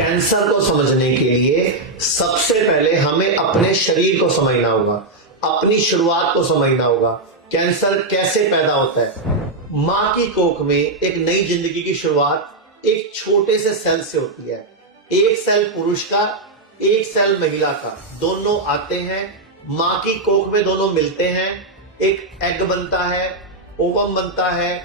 Cancer को समझने के लिए सबसे पहले हमें अपने शरीर को समझना होगा, अपनी शुरुआत को समझना होगा। कैंसर कैसे पैदा होता है? मां की कोख में एक नई जिंदगी की शुरुआत एक छोटे से सेल से होती है। एक सेल पुरुष का, एक सेल महिला का, दोनों आते हैं मां की कोख में, दोनों मिलते हैं, एक एग बनता है, ओवम बनता है,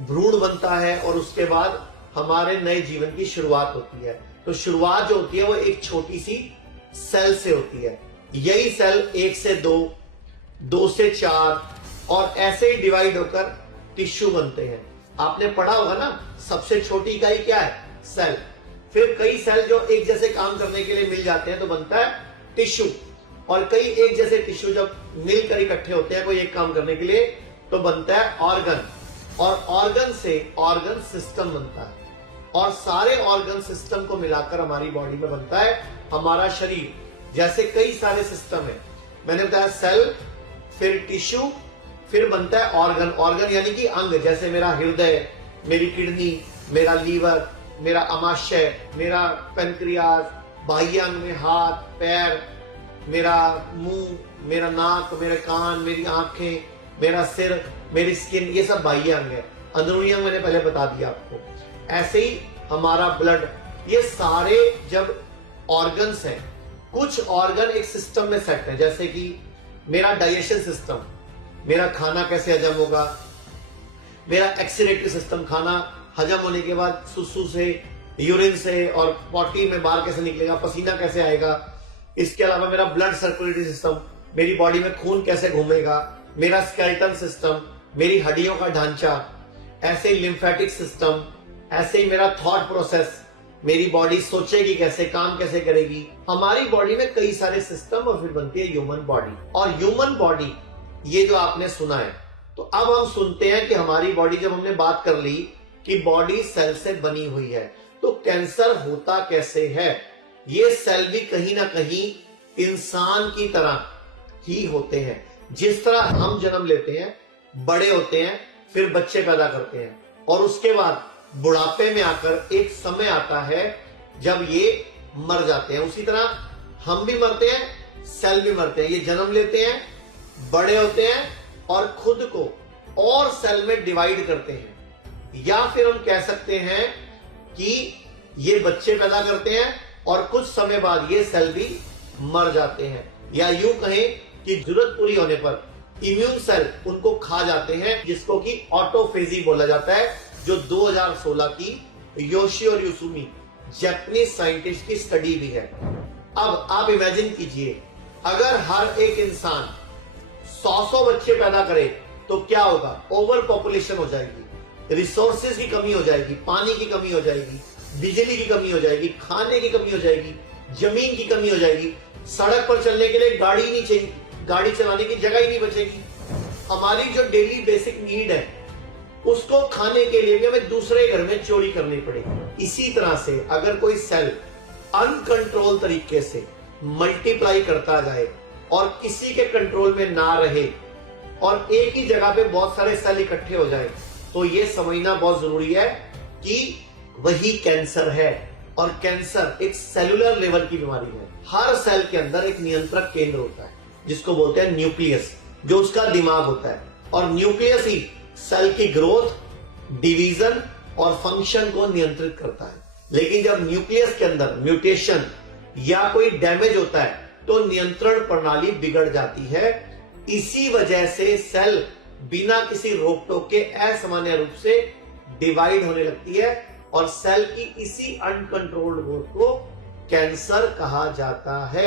भ्रूण बनता है और उसके बाद हमारे नए जीवन की शुरुआत होती है। तो शुरुआत जो होती है वो एक छोटी सी सेल से होती है। यही सेल 1 से 2, 2 से 4 और ऐसे ही डिवाइड होकर टिश्यू बनते हैं। आपने पढ़ा होगा ना, सबसे छोटी इकाई क्या है? सेल। फिर कई सेल जो एक जैसे काम करने के लिए मिल जाते हैं तो बनता है टिश्यू, और कई एक जैसे टिश्यू जब मिलकर इकट्ठे होते हैं कोई एक काम करने के लिए तो बनता है ऑर्गन, और ऑर्गन से ऑर्गन सिस्टम बनता है, और सारे ऑर्गन सिस्टम को मिलाकर हमारी बॉडी में बनता है हमारा शरीर। जैसे कई सारे सिस्टम है, मैंने बताया सेल, फिर टिश्यू, फिर बनता है ऑर्गन। ऑर्गन यानी कि अंग, जैसे मेरा हृदय, मेरी किडनी, मेरा लीवर, मेरा अमाशय, मेरा पेनक्रियास, बाह्य अंग में हाथ, पैर, मेरा मुंह, मेरा नाक, मेरे कान, मेरी आंखें, मेरा सिर, मेरी स्किन, ये सब बाह्य अंग है। अंदरूनी अंग मैंने पहले बता दिया आपको। ऐसे ही हमारा ब्लड, ये सारे जब ऑर्गन्स हैं, कुछ ऑर्गन एक सिस्टम में सेट है, जैसे कि मेरा डाइजेशन सिस्टम, मेरा खाना कैसे हजम होगा, मेरा एक्सीरेटरी सिस्टम, खाना हजम होने के बाद सुसु से, यूरिन से और पॉटी में बाहर कैसे निकलेगा, पसीना कैसे आएगा। इसके अलावा मेरा ब्लड सर्कुलेटरी सिस्टम, मेरी बॉडी में खून कैसे घूमेगा, मेरा स्केलेटन सिस्टम, मेरी हड्डियों का ढांचा, ऐसे ही लिम्फेटिक सिस्टम, ऐसे ही मेरा थॉट प्रोसेस, मेरी बॉडी सोचेगी कैसे, काम कैसे करेगी। हमारी बॉडी में कई सारे सिस्टम और फिर बनती है ह्यूमन बॉडी। और ह्यूमन बॉडी, ये जो आपने सुना है, तो अब हम सुनते हैं कि हमारी बॉडी, जब हमने बात कर ली कि बॉडी सेल से बनी हुई है, तो कैंसर होता कैसे है? ये सेल भी कहीं ना कहीं इंसान की तरह ही होते हैं। जिस तरह हम जन्म लेते हैं, बड़े होते हैं, फिर बच्चे पैदा करते हैं और उसके बाद बुढ़ापे में आकर एक समय आता है जब ये मर जाते हैं, उसी तरह हम भी मरते हैं, सेल भी मरते हैं। ये जन्म लेते हैं, बड़े होते हैं और खुद को और सेल में डिवाइड करते हैं। या फिर हम कह सकते हैं कि ये बच्चे पैदा करते हैं और कुछ समय बाद ये सेल भी मर जाते हैं। या यूं कहें कि जरूरत पूरी होने पर इम्यून सेल उनको खा जाते हैं, जिसको कि ऑटोफेजी बोला जाता है, जो 2016 की योशिओ युसुमी जापानीज साइंटिस्ट की स्टडी भी है। अब आप इमेजिन कीजिए, अगर हर एक इंसान 100 बच्चे पैदा करे तो क्या होगा? ओवर पॉपुलेशन हो जाएगी, रिसोर्सेज की कमी हो जाएगी, पानी की कमी हो जाएगी, बिजली की कमी हो जाएगी, खाने की कमी हो जाएगी, जमीन की कमी हो जाएगी, सड़क पर चलने के लिए गाड़ी नहीं चाहिए, गाड़ी चलाने की जगह ही नहीं बचेगी। हमारी जो डेली बेसिक नीड है, उसको खाने के लिए भी हमें दूसरे घर में चोरी करनी पड़ेगी। इसी तरह से अगर कोई सेल अनकंट्रोल तरीके से मल्टीप्लाई करता जाए और किसी के कंट्रोल में ना रहे और एक ही जगह पे बहुत सारे सेल इकट्ठे हो जाए, तो ये समझना बहुत जरूरी है कि वही कैंसर है। और कैंसर एक सेलुलर लेवल की बीमारी है। हर सेल के अंदर एक नियंत्रक केंद्र होता है, जिसको बोलते हैं न्यूक्लियस, जो उसका दिमाग होता है, और न्यूक्लियस ही सेल की ग्रोथ, डिवीजन और फंक्शन को नियंत्रित करता है। लेकिन जब न्यूक्लियस के अंदर म्यूटेशन या कोई डैमेज होता है तो नियंत्रण प्रणाली बिगड़ जाती है। इसी वजह से सेल बिना किसी रोक टोक के असामान्य रूप से डिवाइड होने लगती है, और सेल की इसी अनकंट्रोल्ड ग्रोथ को कैंसर कहा जाता है।